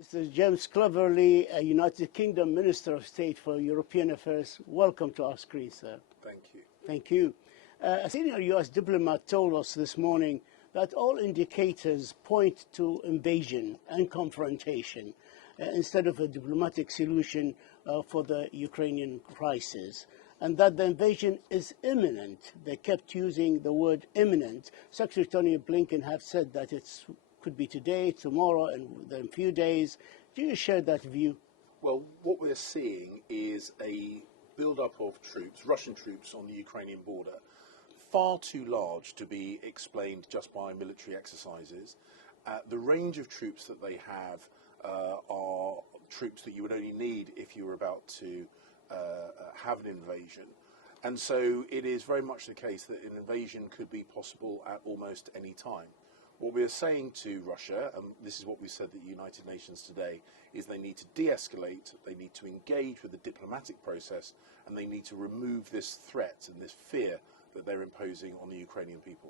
Mr. James Cleverly, a United Kingdom Minister of State for European Affairs, welcome to our screen, sir. Thank you. Thank you. A senior U.S. diplomat told us this morning that all indicators point to invasion and confrontation instead of a diplomatic solution for the Ukrainian crisis, and that the invasion is imminent. They kept using the word imminent. Secretary Tony Blinken have said that it could be today, tomorrow, and within a few days. Do you share that view? Well, what we're seeing is a build-up of troops, Russian troops on the Ukrainian border, far too large to be explained just by military exercises. The range of troops that they have are troops that you would only need if you were about to have an invasion. And so it is very much the case that an invasion could be possible at almost any time. What we are saying to Russia, and this is what we said at the United Nations today, is they need to de-escalate, they need to engage with the diplomatic process, and they need to remove this threat and this fear that they're imposing on the Ukrainian people.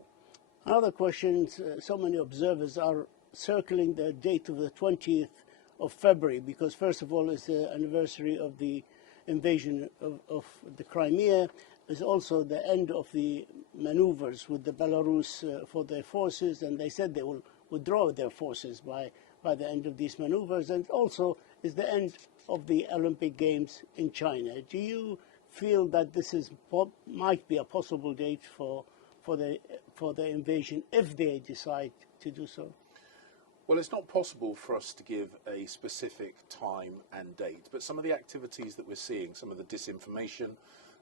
Another question, so many observers are circling the date of the 20th of February, because first of all it's the anniversary of the invasion of the Crimea. It's also the end of the maneuvers with the Belarus for their forces, and they said they will withdraw their forces by the end of these maneuvers, and also is the end of the Olympic Games in China. Do you feel that this might be a possible date for the invasion if they decide to do so? Well, it's not possible for us to give a specific time and date, but some of the activities that we're seeing, some of the disinformation,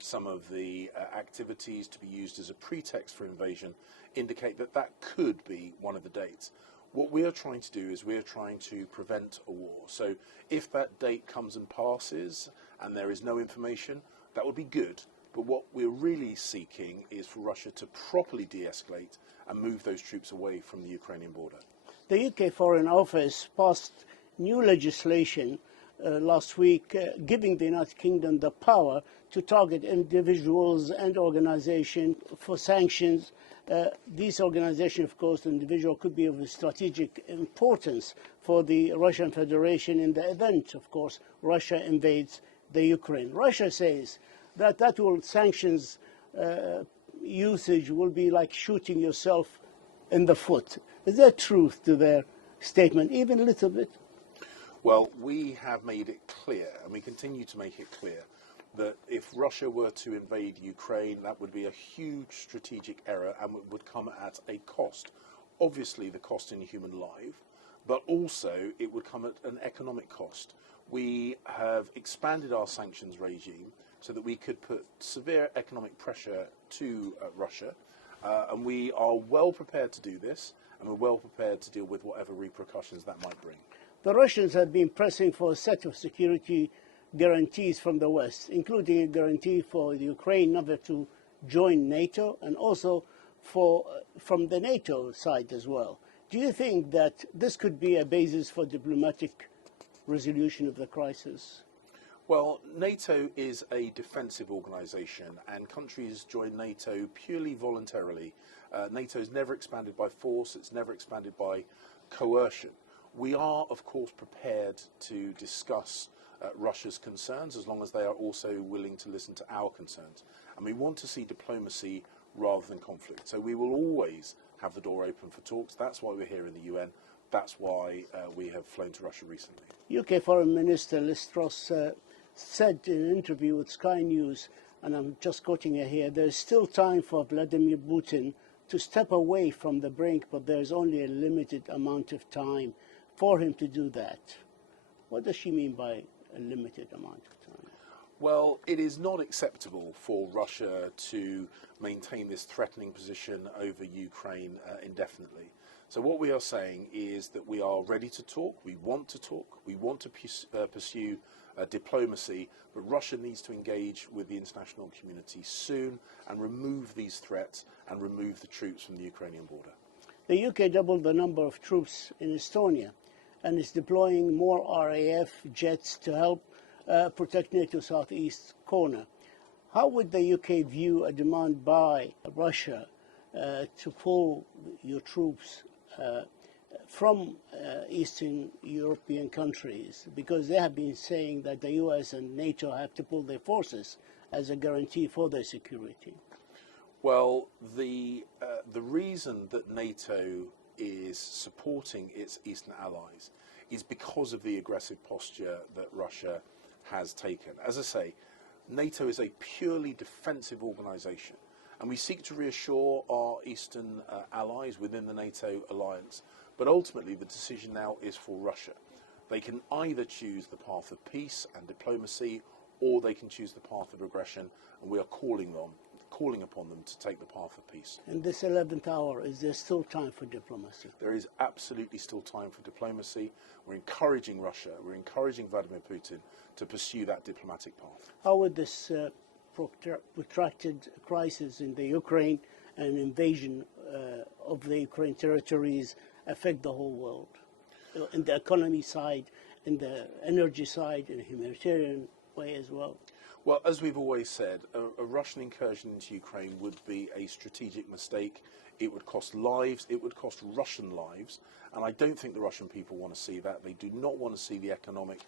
some of the activities to be used as a pretext for invasion indicate that that could be one of the dates. What we are trying to do is we are trying to prevent a war. So if that date comes and passes and there is no information, that would be good. But what we're really seeking is for Russia to properly de-escalate and move those troops away from the Ukrainian border. The UK Foreign Office passed new legislation last week giving the United Kingdom the power to target individuals and organizations for sanctions. These organizations, of course, the individual could be of strategic importance for the Russian Federation in the event, of course, Russia invades the Ukraine. Russia says that sanctions usage will be like shooting yourself in the foot. Is there truth to their statement, even a little bit? Well, we have made it clear, and we continue to make it clear, that if Russia were to invade Ukraine, that would be a huge strategic error and would come at a cost. Obviously, the cost in human life, but also it would come at an economic cost. We have expanded our sanctions regime so that we could put severe economic pressure to Russia, and we are well prepared to do this, and we're well prepared to deal with whatever repercussions that might bring. The Russians have been pressing for a set of security guarantees from the West, including a guarantee for the Ukraine never to join NATO, and also from the NATO side as well. Do you think that this could be a basis for diplomatic resolution of the crisis? Well, NATO is a defensive organisation, and countries join NATO purely voluntarily. NATO is never expanded by force, it's never expanded by coercion. We are, of course, prepared to discuss Russia's concerns as long as they are also willing to listen to our concerns. And we want to see diplomacy rather than conflict. So we will always have the door open for talks. That's why we're here in the UN. That's why we have flown to Russia recently. UK Foreign Minister Liz Truss said in an interview with Sky News, and I'm just quoting her here, there's still time for Vladimir Putin to step away from the brink, but there's only a limited amount of time for him to do that. What does she mean by a limited amount of time? Well, it is not acceptable for Russia to maintain this threatening position over Ukraine indefinitely. So what we are saying is that we are ready to talk, we want to pursue diplomacy, but Russia needs to engage with the international community soon and remove these threats and remove the troops from the Ukrainian border. The UK doubled the number of troops in Estonia and is deploying more RAF jets to help protect NATO's southeast corner. How would the UK view a demand by Russia to pull your troops from Eastern European countries, because they have been saying that the US and NATO have to pull their forces as a guarantee for their security? Well, the reason that NATO is supporting its eastern allies is because of the aggressive posture that Russia has taken. As I say, NATO is a purely defensive organisation, and we seek to reassure our eastern allies within the NATO alliance. But ultimately, the decision now is for Russia. They can either choose the path of peace and diplomacy, or they can choose the path of aggression, and we are calling upon them to take the path of peace. In this 11th hour, is there still time for diplomacy? There is absolutely still time for diplomacy. We're encouraging Russia, we're encouraging Vladimir Putin to pursue that diplomatic path. How would this protracted crisis in the Ukraine and invasion of the Ukraine territories affect the whole world? In the economy side, in the energy side, in a humanitarian way as well? Well, as we've always said, a Russian incursion into Ukraine would be a strategic mistake. It would cost lives, it would cost Russian lives, and I don't think the Russian people want to see that. They do not want to see the economic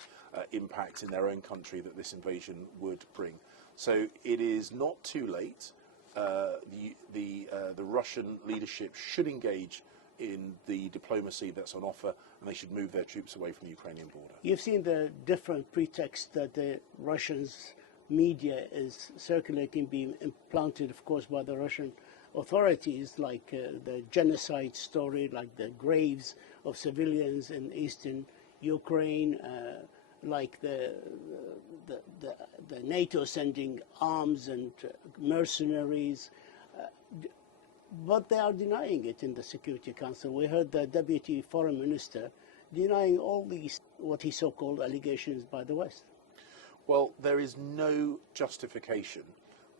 impact in their own country that this invasion would bring. So it is not too late. The Russian leadership should engage in the diplomacy that's on offer, and they should move their troops away from the Ukrainian border. You've seen the different pretexts that the Russians media is circulating, being implanted, of course, by the Russian authorities, like the genocide story, like the graves of civilians in eastern Ukraine, like the NATO sending arms and mercenaries. But they are denying it in the Security Council. We heard the Deputy Foreign Minister denying all these, what he so-called allegations by the West. Well, there is no justification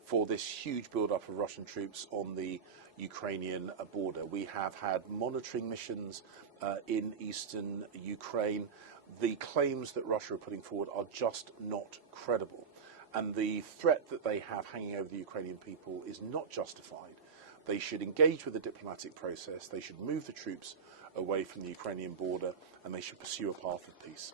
for this huge build-up of Russian troops on the Ukrainian border. We have had monitoring missions in eastern Ukraine. The claims that Russia are putting forward are just not credible. And the threat that they have hanging over the Ukrainian people is not justified. They should engage with the diplomatic process, they should move the troops away from the Ukrainian border, and they should pursue a path of peace.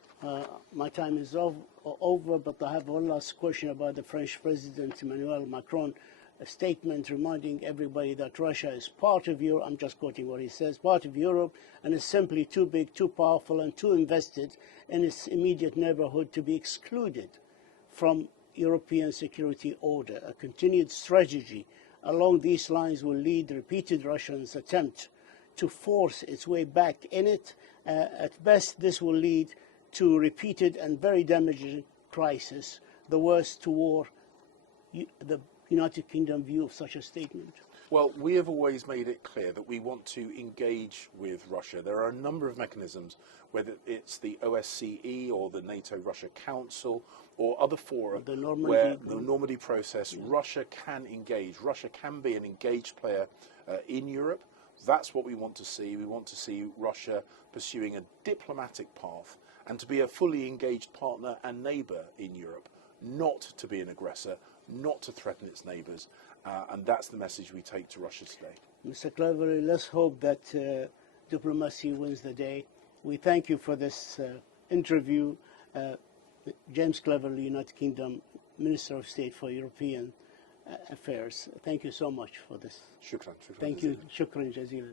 My time is over, but I have one last question about the French President Emmanuel Macron, a statement reminding everybody that Russia is part of Europe. I'm just quoting what he says, part of Europe, and is simply too big, too powerful, and too invested in its immediate neighborhood to be excluded from European security order. A continued strategy along these lines will lead repeated Russians' attempt to force its way back in it. At best, this will lead to repeated and very damaging crisis, the worst to war the United Kingdom view of such a statement? Well, we have always made it clear that we want to engage with Russia. There are a number of mechanisms, whether it's the OSCE or the NATO-Russia Council or other fora where the Normandy process, Russia can engage. Russia can be an engaged player in Europe. That's what we want to see. We want to see Russia pursuing a diplomatic path and to be a fully engaged partner and neighbour in Europe, not to be an aggressor, not to threaten its neighbours, and that's the message we take to Russia today. Mr. Cleverly, let's hope that diplomacy wins the day. We thank you for this interview. James Cleverly, United Kingdom Minister of State for European Affairs. Thank you so much for this. Shukran. Thank you. Shukran jazeelan.